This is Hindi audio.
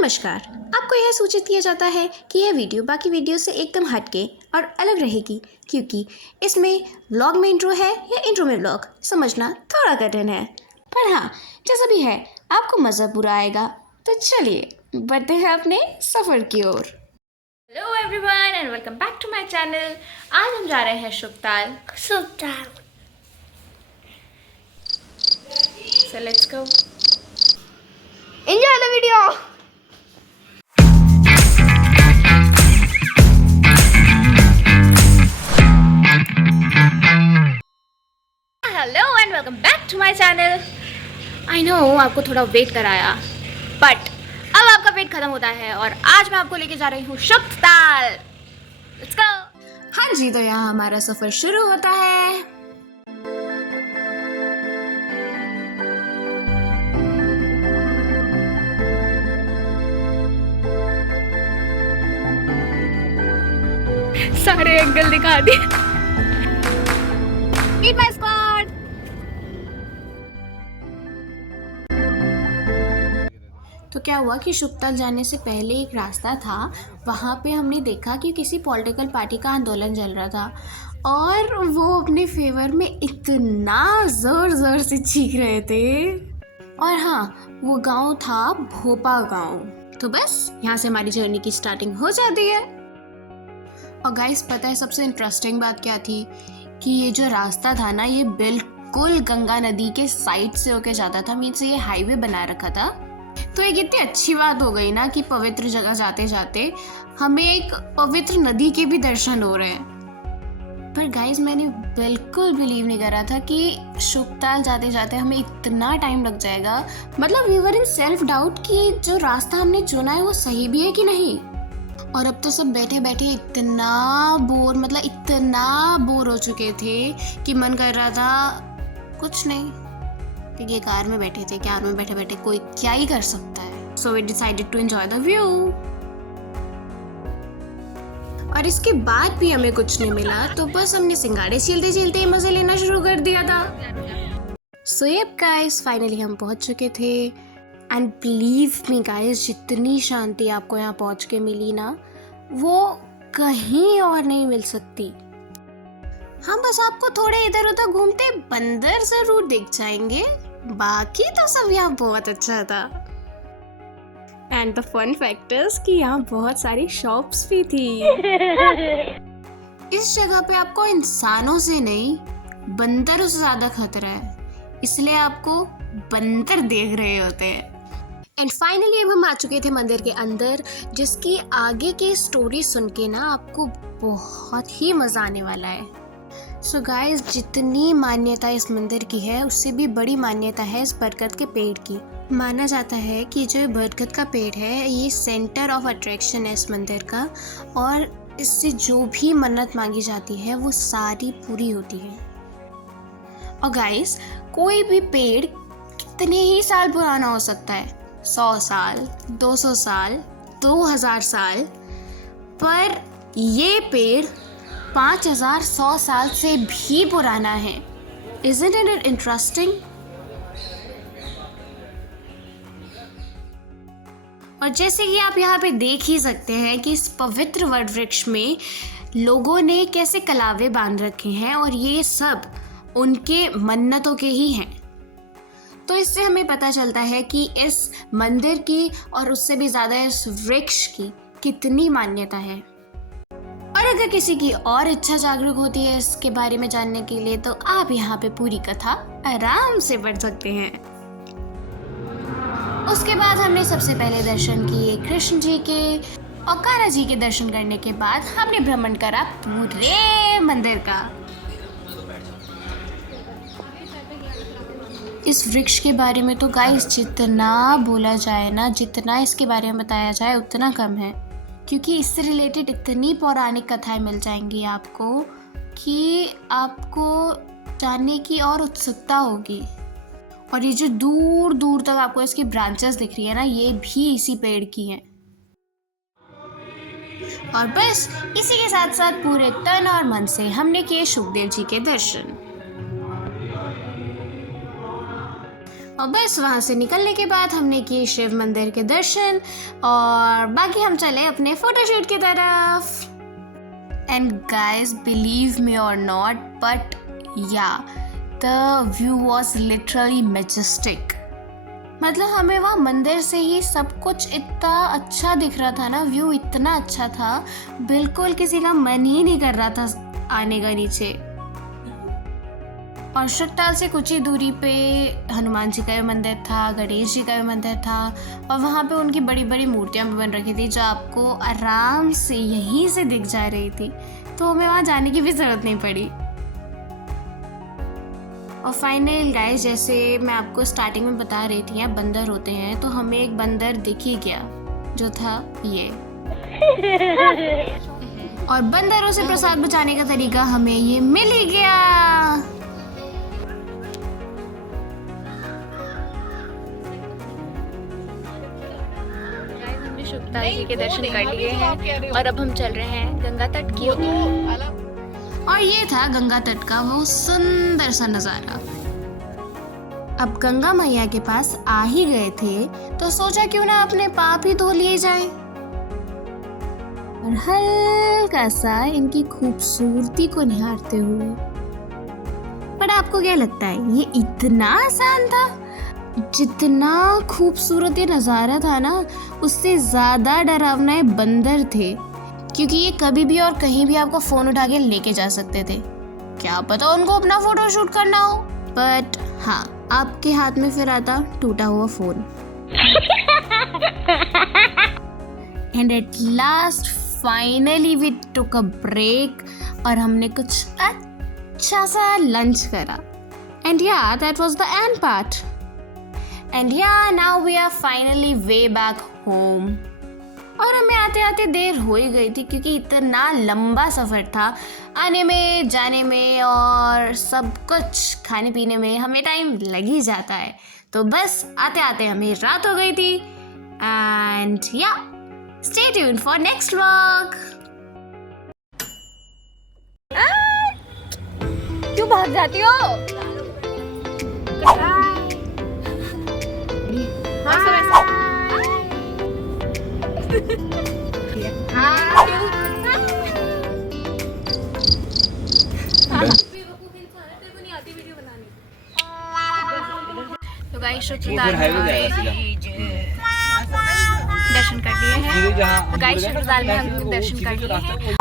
नमस्कार। आपको यह सूचित किया जाता है कि यह वीडियो बाकी वीडियो से एकदम हटके और अलग रहेगी क्योंकि इसमें व्लॉग में इंट्रो है या इंट्रो में व्लॉग, समझना थोड़ा कठिन है। पर हाँ, जैसा भी है आपको मज़ा पूरा आएगा। तो चलिए बढ़ते हैं अपने सफ़र की ओर। Hello everyone and welcome back to my channel. आज हम जा रहे हैं Shuktal. So let's go. Enjoy the video. Hello and welcome back to my channel. I know आपको थोड़ा वेट कराया, बट अब आपका वेट खत्म होता है और आज मैं आपको लेके जा रही हूँ शुक्ताल। Let's go. हाँ जी, तो यहाँ हमारा सफ़र शुरू होता है। सारे एंगल दिखा दिए। Meet my squad. तो क्या हुआ कि शुक्ताल जाने से पहले एक रास्ता था, वहाँ पे हमने देखा कि किसी पॉलिटिकल पार्टी का आंदोलन चल रहा था और वो अपने फेवर में इतना ज़ोर ज़ोर से चीख रहे थे। और हाँ, वो गांव था भोपा गांव। तो बस यहाँ से हमारी जर्नी की स्टार्टिंग हो जाती है। और गाइस, पता है सबसे इंटरेस्टिंग बात क्या थी कि ये जो रास्ता था ना, ये बिल्कुल गंगा नदी के साइड से होके जाता था। मीन्स ये हाईवे बना रखा था। तो एक इतनी अच्छी बात हो गई ना कि पवित्र जगह जाते जाते हमें एक पवित्र नदी के भी दर्शन हो रहे हैं। पर गाइस, मैंने बिल्कुल बिलीव नहीं करा था कि शुक्ताल जाते जाते हमें इतना टाइम लग जाएगा। मतलब we were in self doubt कि जो रास्ता हमने चुना है वो सही भी है कि नहीं। और अब तो सब बैठे बैठे इतना बोर हो चुके थे कि मन कर रहा था कुछ नहीं, क्योंकि कार में बैठे थे। कार में बैठे बैठे कोई क्या ही कर सकता है। So we decided to enjoy the view. और इसके बाद भी हमें कुछ नहीं मिला, तो बस हमने सिंगाड़े छीलते छीलते मजे लेना शुरू कर दिया था। सो यप गाइस, फाइनली हम पहुंच चुके थे। एंड बिलीव मी गाइस, जितनी शांति आपको यहाँ पहुंच के मिली ना, वो कहीं और नहीं मिल सकती। हम बस आपको थोड़े इधर उधर घूमते बंदर जरूर दिख जाएंगे, बाकी तो सब यहाँ बहुत अच्छा था। एंड द फन फैक्टर्स कि यहाँ बहुत सारी शॉप्स भी थी। इस जगह पे आपको इंसानों से नहीं, बंदरों से ज्यादा खतरा है, इसलिए आपको बंदर देख रहे होते हैं। एंड फाइनली अब हम आ चुके थे मंदिर के अंदर, जिसकी आगे की स्टोरी सुन के ना आपको बहुत ही मज़ा आने वाला है। सो गाइस, जितनी मान्यता इस मंदिर की है उससे भी बड़ी मान्यता है इस बरगद के पेड़ की। माना जाता है कि जो बरगद का पेड़ है ये सेंटर ऑफ अट्रैक्शन है इस मंदिर का, और इससे जो भी मन्नत मांगी जाती है वो सारी पूरी होती है। और गाइस, कोई भी पेड़ कितने ही साल पुराना हो सकता है, 100 साल, 200 साल, 2000 साल, पर ये पेड़ 5100 साल से भी पुराना है। Isn't it interesting? और जैसे कि आप यहाँ पे देख ही सकते हैं कि इस पवित्र वट वृक्ष में लोगों ने कैसे कलावे बांध रखे हैं, और ये सब उनके मन्नतों के ही हैं। तो इससे हमें पता चलता है कि इस मंदिर की और उससे भी ज़्यादा इस वृक्ष की कितनी मान्यता है। और अगर किसी की और इच्छा जागरूक होती है इसके बारे में जानने के लिए, तो आप यहाँ पे पूरी कथा आराम से पढ़ सकते हैं। उसके बाद हमने सबसे पहले दर्शन किए कृष्ण जी के, और कान्हा जी के दर्शन करने के बाद हमने भ्रमण करा पूरे मंदिर का। इस वृक्ष के बारे में तो गाइस जितना बोला जाए ना, जितना इसके बारे में बताया जाए उतना कम है, क्योंकि इससे रिलेटेड इतनी पौराणिक कथाएं मिल जाएंगी आपको कि आपको जानने की और उत्सुकता होगी। और ये जो दूर दूर तक आपको इसकी ब्रांचेस दिख रही है ना, ये भी इसी पेड़ की हैं। और बस इसी के साथ साथ पूरे तन और मन से हमने किए सुखदेव जी के दर्शन। और बस वहाँ से निकलने के बाद हमने किए शिव मंदिर के दर्शन और बाकी हम चले अपने फोटोशूट की तरफ। एंड गाइज बिलीव मी और नॉट बट या the view was literally majestic. मतलब हमें वहाँ मंदिर से ही सब कुछ इतना अच्छा दिख रहा था ना, व्यू इतना अच्छा था, बिल्कुल किसी का मन ही नहीं कर रहा था आने का नीचे। और शुक्ताल से कुछ ही दूरी पे हनुमान जी का भी मंदिर था, गणेश जी का भी मंदिर था और वहाँ पे उनकी बड़ी बड़ी मूर्तियाँ भी बन रखी थी जो आपको आराम से यहीं से दिख जा रही थी, तो हमें वहाँ जाने की भी ज़रूरत नहीं पड़ी। और फाइनल गाइस, जैसे मैं आपको स्टार्टिंग में बता रही थी यहाँ बंदर होते हैं, तो हमें एक बंदर दिख ही गया जो था ये। और बंदरों से प्रसाद बचाने का तरीका हमें ये मिल ही गया। शुक्ताल जी के दर्शन कर लिए हैं और अब हम चल रहे हैं गंगा तट की ओर। और ये था गंगा तट का वो सुंदर सा नज़ारा। अब गंगा मैया के पास आ ही गए थे तो सोचा क्यों ना अपने पाप ही धो लिए जाएं और हल्का सा इनकी खूबसूरती को निहारते हुए। पर आपको क्या लगता है ये इतना आसान था? जितना खूबसूरत ये नज़ारा था ना, उससे ज़्यादा डरावना ये बंदर थे, क्योंकि ये कभी भी और कहीं भी आपको फ़ोन उठा के लेके जा सकते थे। क्या पता उनको अपना फोटो शूट करना हो, बट हाँ, आपके हाथ में फिर आता टूटा हुआ phone. And at last finally we took a break और हमने कुछ अच्छा सा लंच करा। And yeah that was the end part. And yeah now we are finally way back home. और हमें आते आते देर हो ही गई थी क्योंकि इतना लंबा सफ़र था, आने में जाने में और सब कुछ खाने पीने में हमें टाइम लग ही जाता है। तो बस आते आते हमें रात हो गई थी। एंड या stay tuned for next vlog. क्यों भाग जाती हो? तो गाइस शुक्रदार दर्शन कर लिए हैं। गाइस शुक्रदार में हम दर्शन कर लिए हैं